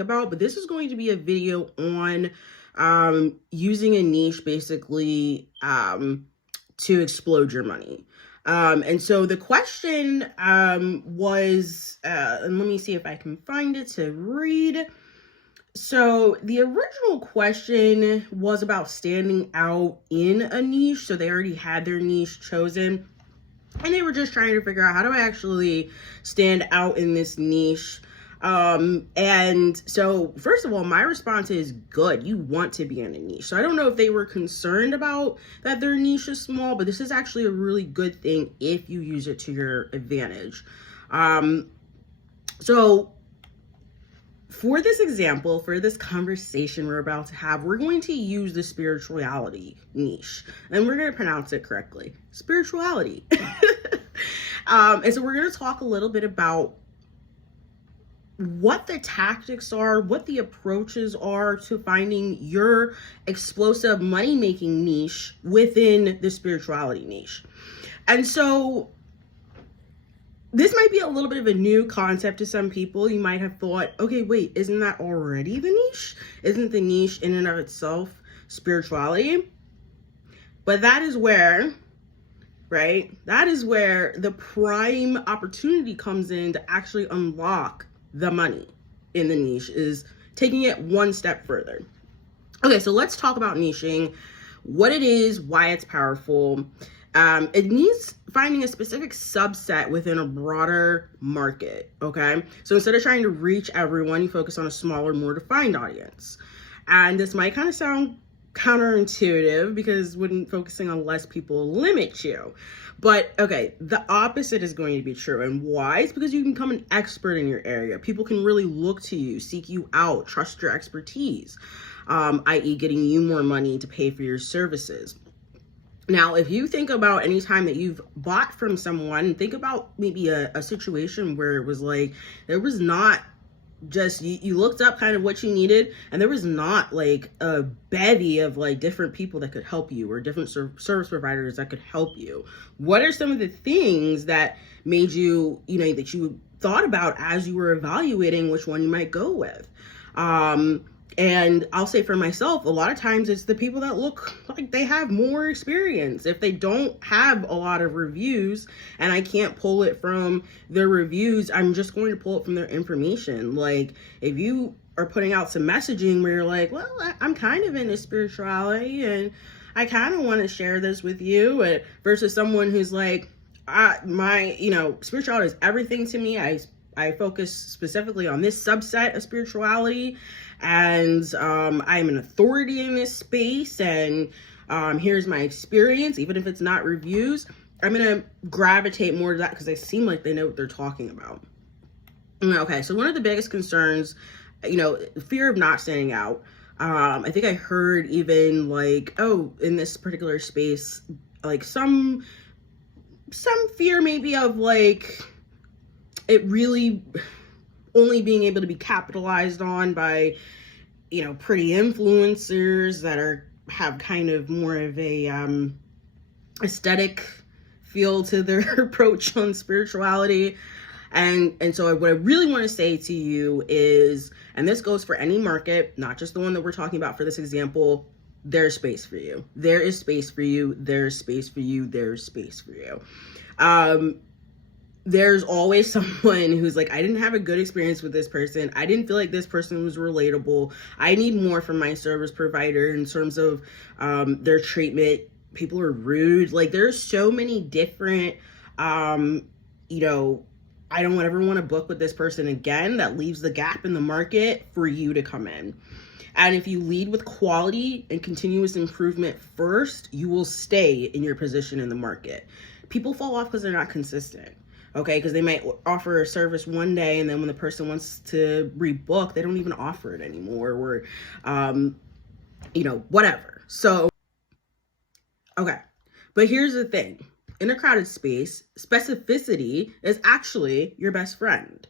about, but this is going to be a video on using a niche basically to explode your money. And so the question was, and let me see if I can find it to read. So the original question was about standing out in a niche. So they already had their niche chosen, and they were just trying to figure out, how do I actually stand out in this niche? And so first of all, my response is good. You want to be in a niche. So I don't know if they were concerned about that their niche is small, but this is actually a really good thing if you use it to your advantage. So for this example, for this conversation we're about to have, we're going to use the spirituality niche, and we're going to pronounce it correctly. Spirituality. And so we're going to talk a little bit about what the tactics are, what the approaches are to finding your explosive money-making niche within the spirituality niche. And so this might be a little bit of a new concept to some people. You might have thought, okay, wait, isn't that already the niche? Isn't the niche in and of itself spirituality? But that is where, right? That is where the prime opportunity comes in to actually unlock the money in the niche, is taking it one step further. Okay, so let's talk about niching, what it is, why it's powerful. It needs finding a specific subset within a broader market, okay? So instead of trying to reach everyone, you focus on a smaller, more defined audience. And this might kind of sound counterintuitive, because when focusing on less people limits you. But okay, the opposite is going to be true. And why? It's because you can become an expert in your area. People can really look to you, seek you out, trust your expertise, i.e. getting you more money to pay for your services. Now, if you think about any time that you've bought from someone, think about maybe a situation where it was like, there was not just, you looked up kind of what you needed, and there was not like a bevy of like different people that could help you, or different service providers that could help you. What are some of the things that made you, that you thought about as you were evaluating which one you might go with? And I'll say for myself, a lot of times it's the people that look like they have more experience. If they don't have a lot of reviews and I can't pull it from their reviews, I'm just going to pull it from their information. Like if you are putting out some messaging where you're like, well, I'm kind of into spirituality and I kind of want to share this with you, versus someone who's like, spirituality is everything to me. I focus specifically on this subset of spirituality, and I'm an authority in this space, and here's my experience. Even if it's not reviews, I'm gonna gravitate more to that because they seem like they know what they're talking about. Okay, so one of the biggest concerns, fear of not standing out. I think I heard even like, oh, in this particular space, like some fear maybe of like it really only being able to be capitalized on by, pretty influencers that have kind of more of a aesthetic feel to their approach on spirituality. And so what I really want to say to you is, and this goes for any market, not just the one that we're talking about for this example, there's space for you. There is space for you. There's space for you. There's space for you. There's always someone who's like, I didn't have a good experience with this person. I didn't feel like this person was relatable. I need more from my service provider in terms of their treatment. People are rude. Like there's so many different, I don't ever want to book with this person again. That leaves the gap in the market for you to come in. And if you lead with quality and continuous improvement first, you will stay in your position in the market. People fall off because they're not consistent. Okay, because they might offer a service one day, and then when the person wants to rebook, they don't even offer it anymore, or, whatever. So, okay, but here's the thing. In a crowded space, specificity is actually your best friend.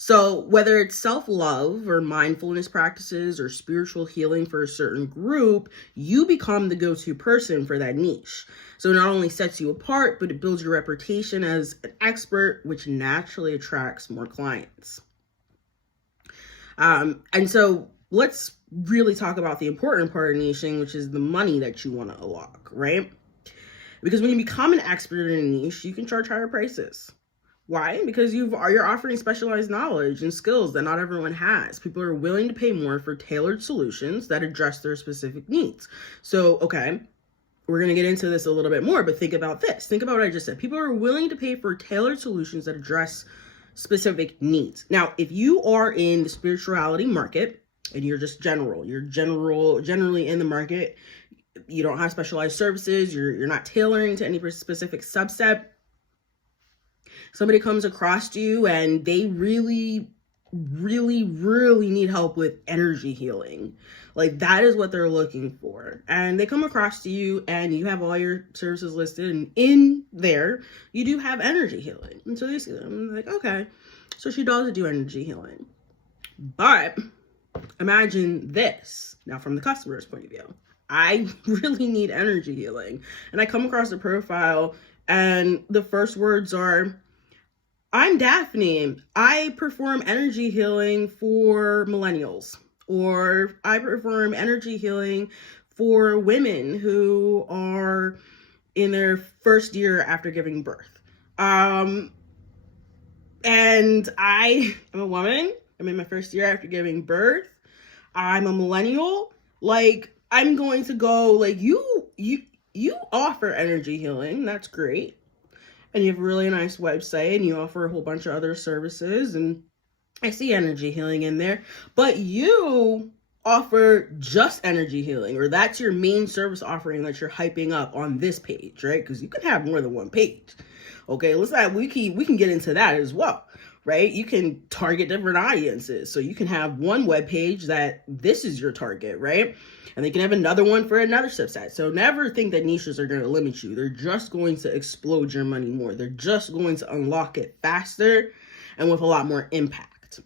So whether it's self-love or mindfulness practices or spiritual healing for a certain group, you become the go-to person for that niche. So it not only sets you apart, but it builds your reputation as an expert, which naturally attracts more clients. And so let's really talk about the important part of niching, which is the money that you want to unlock, right? Because when you become an expert in a niche, you can charge higher prices. Why? Because you're offering specialized knowledge and skills that not everyone has. People are willing to pay more for tailored solutions that address their specific needs. So, okay, we're going to get into this a little bit more, but think about this. Think about what I just said. People are willing to pay for tailored solutions that address specific needs. Now, if you are in the spirituality market and you're just generally in the market, you don't have specialized services, you're not tailoring to any specific subset, somebody comes across you and they really need help with energy healing. Like, that is what they're looking for. And they come across to you and you have all your services listed, and in there you do have energy healing. And so they see them like, okay, so she does do energy healing. But imagine this now from the customer's point of view. I really need energy healing. And I come across a profile and the first words are, I'm Daphne. I perform energy healing for millennials, or I perform energy healing for women who are in their first year after giving birth. And I am a woman. I'm in my first year after giving birth. I'm a millennial. Like, I'm going to go, like, you offer energy healing. That's great. And you have a really nice website and you offer a whole bunch of other services, and I see energy healing in there, but you offer just energy healing, or that's your main service offering that you're hyping up on this page, right? Because you can have more than one page. Okay, we can get into that as well, right? You can target different audiences. So you can have one web page that this is your target, right? And they can have another one for another subset. So never think that niches are going to limit you. They're just going to explode your money more. They're just going to unlock it faster and with a lot more impact.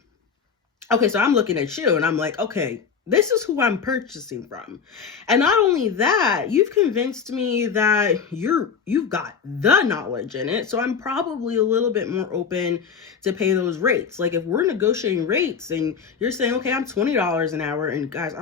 Okay, so I'm looking at you and I'm like, okay, this is who I'm purchasing from. And not only that, you've convinced me that you've got the knowledge in it. So I'm probably a little bit more open to pay those rates. Like, if we're negotiating rates and you're saying, okay, I'm $20 an hour, and guys,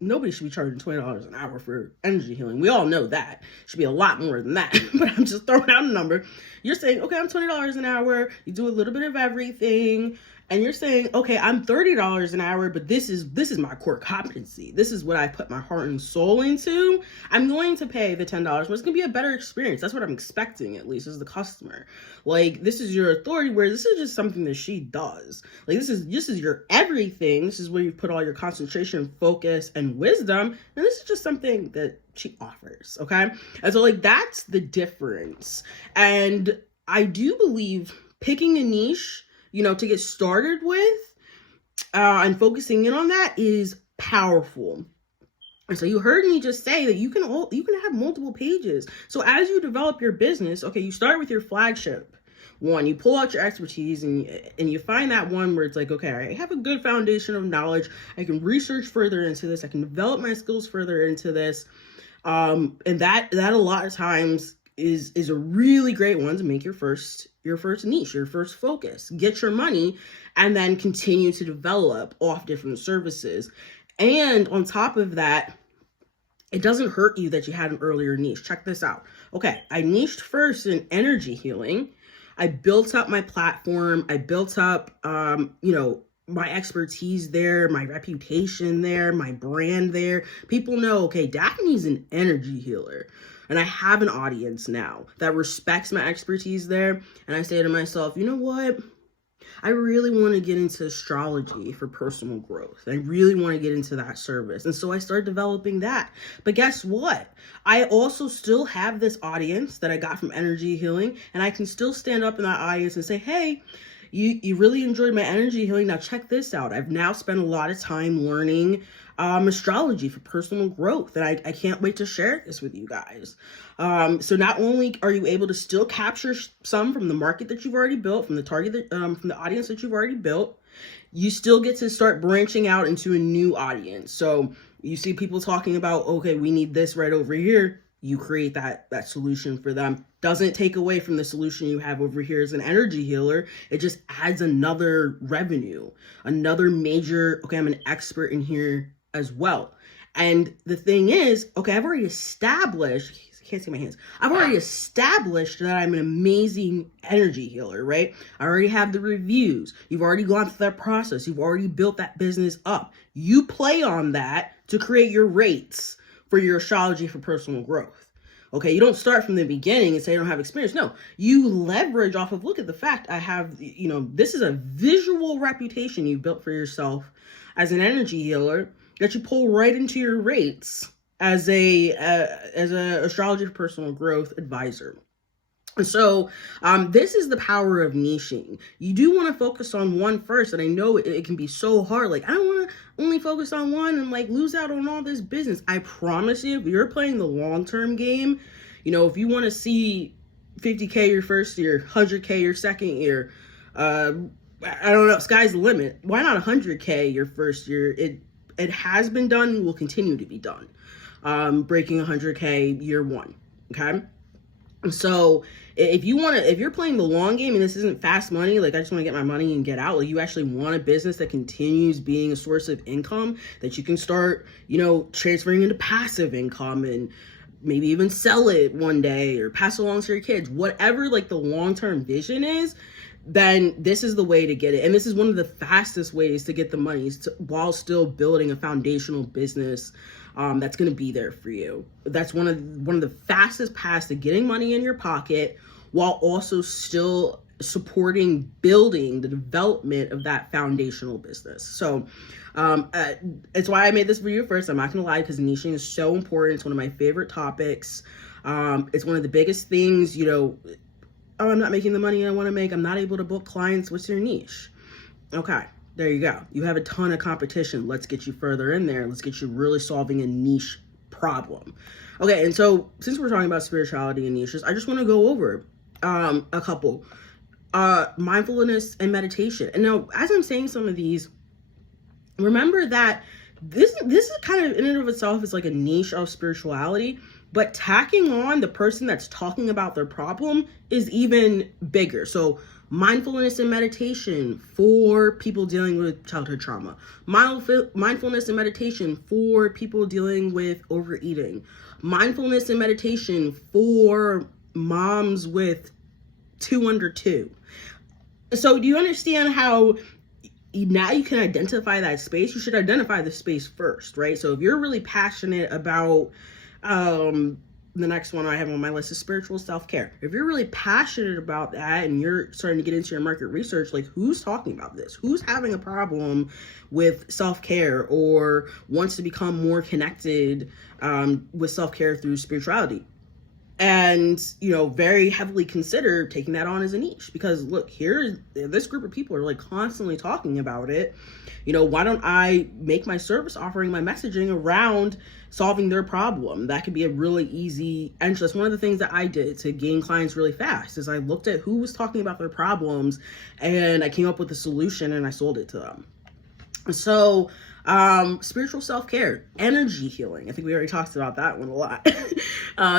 nobody should be charging $20 an hour for energy healing. We all know that. It should be a lot more than that, but I'm just throwing out a number. You're saying, okay, I'm $20 an hour. You do a little bit of everything. And you're saying, okay, I'm $30 an hour, but this is my core competency. This is what I put my heart and soul into. I'm going to pay the $10, but it's going to be a better experience. That's what I'm expecting, at least, as the customer. Like, this is your authority, where this is just something that she does. Like, this is your everything. This is where you put all your concentration, focus, and wisdom. And this is just something that she offers, okay? And so, like, that's the difference. And I do believe picking a niche, to get started with, and focusing in on that is powerful. And so you heard me just say that you can have multiple pages. So as you develop your business, okay, you start with your flagship one, you pull out your expertise and you find that one where it's like, okay, I have a good foundation of knowledge. I can research further into this. I can develop my skills further into this. And that a lot of times is a really great one to make your first niche, your first focus, get your money, and then continue to develop off different services. And on top of that, it doesn't hurt you that you had an earlier niche. Check this out. Okay, I niched first in energy healing. I built up my platform. I built up, my expertise there, my reputation there, my brand there. People know, okay, Daphne's an energy healer. And I have an audience now that respects my expertise there. And I say to myself, you know what? I really want to get into astrology for personal growth. I really want to get into that service. And so I started developing that. But guess what? I also still have this audience that I got from energy healing. And I can still stand up in that audience and say, hey, you really enjoyed my energy healing. Now check this out. I've now spent a lot of time learning astrology for personal growth, and I can't wait to share this with you guys. So not only are you able to still capture some from the market that you've already built, from the target from the audience that you've already built, you still get to start branching out into a new audience. So you see people talking about, okay, we need this right over here. You create that solution for them. Doesn't take away from the solution you have over here as an energy healer. It just adds another revenue, another major, okay, I'm an expert in here as well. And the thing is, okay, I've already established, I can't see my hands. I've already established that I'm an amazing energy healer, right? I already have the reviews. You've already gone through that process. You've already built that business up. You play on that to create your rates for your astrology for personal growth. Okay, you don't start from the beginning and say I don't have experience. No, you leverage off of, look at the fact I have, this is a visual reputation you built for yourself as an energy healer that you pull right into your rates as a astrology for personal growth advisor. So this is the power of niching. You do want to focus on one first, and I know it can be so hard. Like, I don't want to only focus on one and like lose out on all this business. I promise you, if you're playing the long-term game, if you want to see 50K your first year, 100K your second year, I don't know, sky's the limit. Why not 100K your first year? It has been done and will continue to be done. Breaking 100K year one. Okay. So if you're playing the long game and this isn't fast money, like I just want to get my money and get out, like you actually want a business that continues being a source of income that you can start, transferring into passive income and maybe even sell it one day or pass along to your kids, whatever like the long-term vision is, then this is the way to get it. And this is one of the fastest ways to get the money while still building a foundational business that's going to be there for you. That's one of the fastest paths to getting money in your pocket while also still supporting building the development of that foundational business. So it's why I made this video first. I'm not going to lie, because niching is so important. It's one of my favorite topics. It's one of the biggest things, oh, I'm not making the money I want to make. I'm not able to book clients. What's your niche? Okay, there you go. You have a ton of competition. Let's get you further in there. Let's get you really solving a niche problem. Okay, and so since we're talking about spirituality and niches, I just want to go over a couple. Mindfulness and meditation. And now, as I'm saying some of these, remember that this is kind of in and of itself is like a niche of spirituality. But tacking on the person that's talking about their problem is even bigger. So mindfulness and meditation for people dealing with childhood trauma. Mindfulness and meditation for people dealing with overeating. Mindfulness and meditation for moms with 2 under 2. So do you understand how now you can identify that space? You should identify the space first, right? So if you're really passionate about the next one I have on my list is spiritual self-care. If you're really passionate about that and you're starting to get into your market research, like who's talking about this? Who's having a problem with self-care or wants to become more connected with self-care through spirituality? And, very heavily consider taking that on as a niche, because look, this group of people are like constantly talking about it. Why don't I make my service offering, my messaging around solving their problem? That could be a really easy entry. That's one of the things that I did to gain clients really fast is I looked at who was talking about their problems and I came up with a solution and I sold it to them. So, spiritual self-care, energy healing. I think we already talked about that one a lot.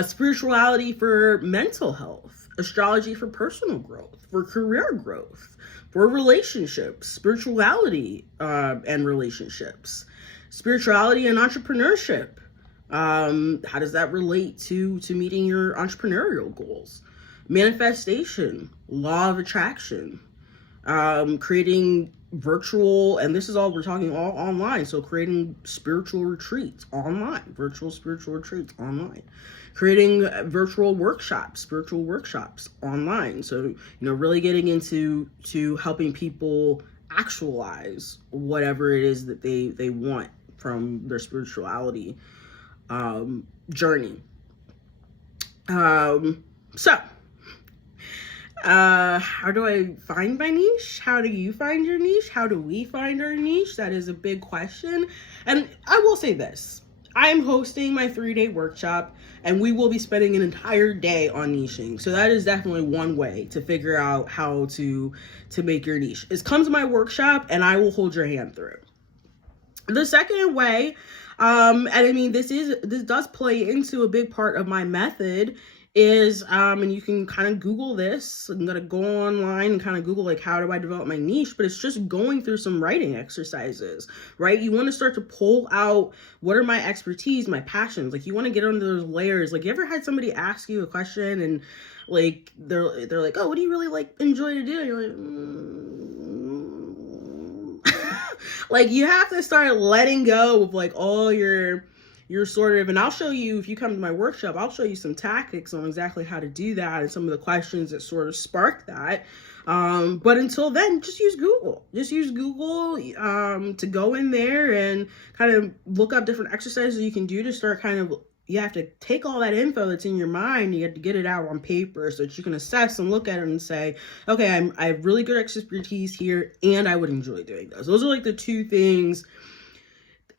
Spirituality for mental health, astrology for personal growth, for career growth, for relationships, spirituality, and relationships, spirituality and entrepreneurship. How does that relate to meeting your entrepreneurial goals? Manifestation, law of attraction, creating virtual, and this is all we're talking all online. So creating spiritual retreats online, virtual spiritual retreats online, creating virtual workshops, spiritual workshops online. So, really getting into helping people actualize whatever it is that they want from their spirituality journey. How do I find my niche? How do you find your niche? How do we find our niche? That is a big question. And I will say this, I am hosting my 3-day workshop and we will be spending an entire day on niching. So that is definitely one way to figure out how to make your niche is come to my workshop and I will hold your hand through. The second way, and I mean, this does play into a big part of my method, is, and you can kind of Google this. I'm gonna go online and kind of Google like, how do I develop my niche? But it's just going through some writing exercises, right? You want to start to pull out, what are my expertise, my passions? Like, you want to get under those layers. Like, you ever had somebody ask you a question and like they're like, oh, what do you really like enjoy to do? And you're like, like, you have to start letting go of like all your sort of, and I'll show you, if you come to my workshop, I'll show you some tactics on exactly how to do that and some of the questions that sort of spark that. But until then, just use Google. Just use Google to go in there and kind of look up different exercises you can do to start kind of, you have to take all that info that's in your mind, you have to get it out on paper so that you can assess and look at it and say, okay, I have really good expertise here and I would enjoy doing those. Those are like the two things.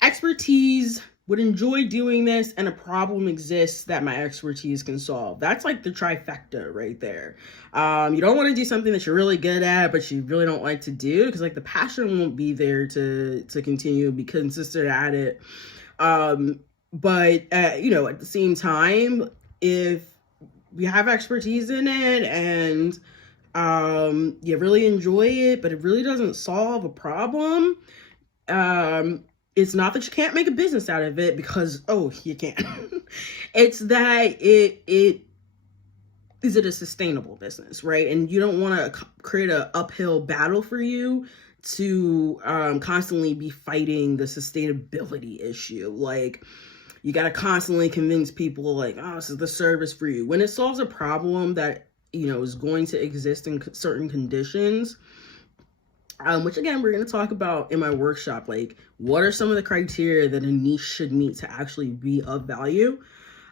Expertise, would enjoy doing this, and a problem exists that my expertise can solve. That's like the trifecta right there. You don't want to do something that you're really good at, but you really don't like to do, because like the passion won't be there to continue, be consistent at it. But you know, at the same time, if you have expertise in it and you really enjoy it, but it really doesn't solve a problem, it's not that you can't make a business out of it, because, oh, you can. It's that is it a sustainable business, right? And you don't want to create an uphill battle for you to constantly be fighting the sustainability issue. Like, you got to constantly convince people like, oh, this is the service for you. When it solves a problem that, you know, is going to exist in certain conditions, which again, we're going to talk about in my workshop, like what are some of the criteria that a niche should meet to actually be of value,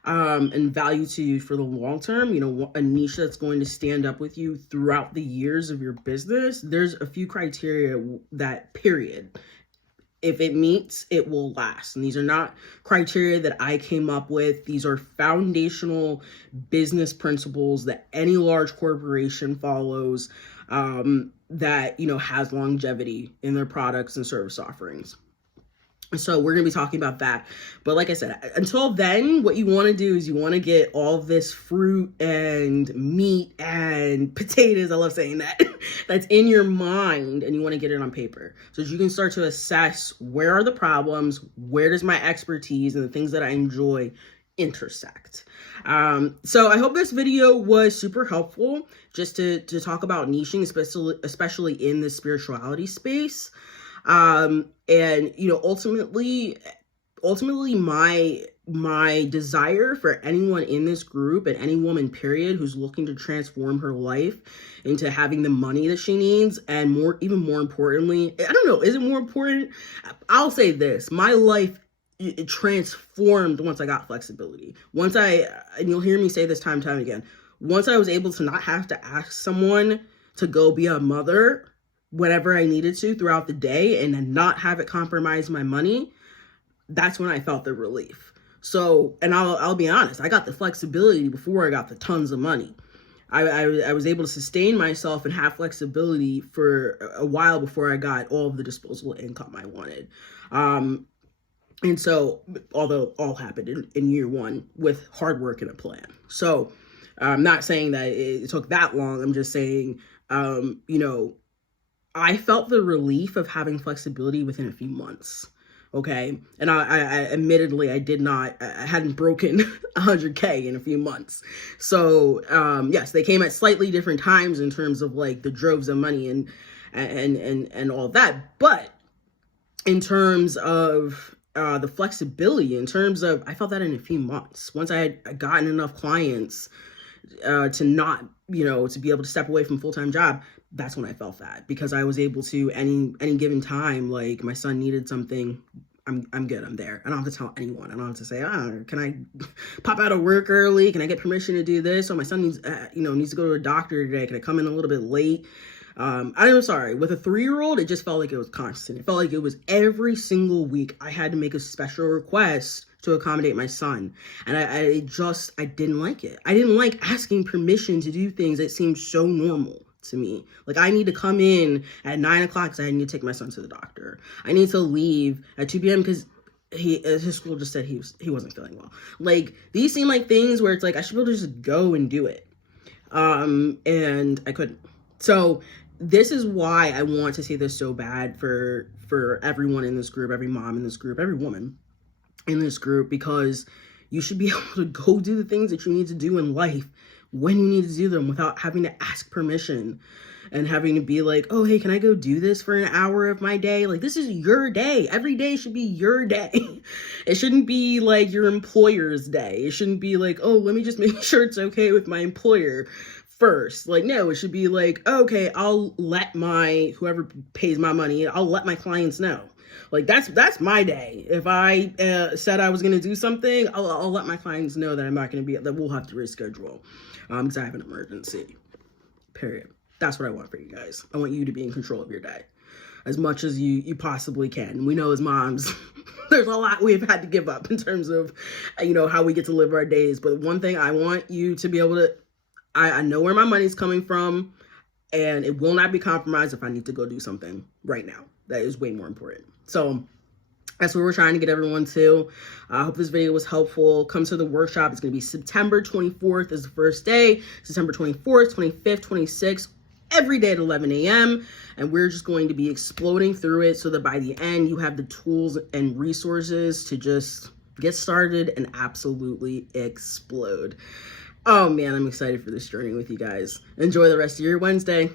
and value to you for the long term. You know, a niche that's going to stand up with you throughout the years of your business. There's a few criteria that, period, if it meets, it will last. And these are not criteria that I came up with. These are foundational business principles that any large corporation follows, that, you know, has longevity in their products and service offerings. So we're going to be talking about that. But like I said, until then, what you want to do is you want to get all of this fruit and meat and potatoes, I love saying that, that's in your mind, and you want to get it on paper so that you can start to assess, where are the problems, where does my expertise and the things that I enjoy intersect. So I hope this video was super helpful, just to talk about niching, especially in the spirituality space. And, you know, ultimately my desire for anyone in this group, and any woman period who's looking to transform her life into having the money that she needs, and even more importantly, I don't know, is it more important? I'll say this, my life, it transformed once I got flexibility. And you'll hear me say this time and time again, once I was able to not have to ask someone to go be a mother whenever I needed to throughout the day, and then not have it compromise my money, that's when I felt the relief. So, and I'll be honest, I got the flexibility before I got the tons of money. I was able to sustain myself and have flexibility for a while before I got all of the disposable income I wanted. And so, although all happened in year one with hard work and a plan. So I'm not saying that it took that long. I'm just saying, you know, I felt the relief of having flexibility within a few months. Okay. And I admittedly, I hadn't broken 100K in a few months. So, yes, they came at slightly different times in terms of like the droves of money and all that. But in terms of the flexibility, in terms of, I felt that in a few months. Once I had gotten enough clients to not, you know, to be able to step away from a full-time job, that's when I felt that, because I was able to, any given time, like my son needed something, I'm good, I'm there. I don't have to tell anyone. I don't have to say, can I pop out of work early? Can I get permission to do this? So my son needs, needs to go to a doctor today. Can I come in a little bit late? I'm sorry, with a 3-year-old, it just felt like it was constant. It felt like it was every single week I had to make a special request to accommodate my son. And I didn't like it. I didn't like asking permission to do things that seemed so normal to me. Like, I need to come in at 9 o'clock because I need to take my son to the doctor. I need to leave at 2 p.m. because his school just said he wasn't feeling well. Like, these seem like things where it's like I should be able to just go and do it. And I couldn't. So this is why I want to see this so bad for everyone in this group, every mom in this group, every woman in this group, because you should be able to go do the things that you need to do in life when you need to do them without having to ask permission and having to be like, oh, hey, can I go do this for an hour of my day? Like, this is your day. Every day should be your day. It shouldn't be like your employer's day. It shouldn't be like, oh, let me just make sure it's okay with my employer first. Like, no, it should be like, okay, I'll let whoever pays my money, I'll let my clients know. Like, that's my day. If I said I was going to do something, I'll let my clients know that I'm not going to be, that we'll have to reschedule because I have an emergency. Period. That's what I want for you guys. I want you to be in control of your day as much as you possibly can. We know as moms, there's a lot we've had to give up in terms of, how we get to live our days. But one thing I want you to be able to, I know where my money's coming from, and it will not be compromised if I need to go do something right now. That is way more important. So that's what we're trying to get everyone to. I hope this video was helpful. Come to the workshop. It's going to be September 24th is the first day. September 24th, 25th, 26th, every day at 11 a.m. And we're just going to be exploding through it so that by the end, you have the tools and resources to just get started and absolutely explode. Oh man, I'm excited for this journey with you guys. Enjoy the rest of your Wednesday.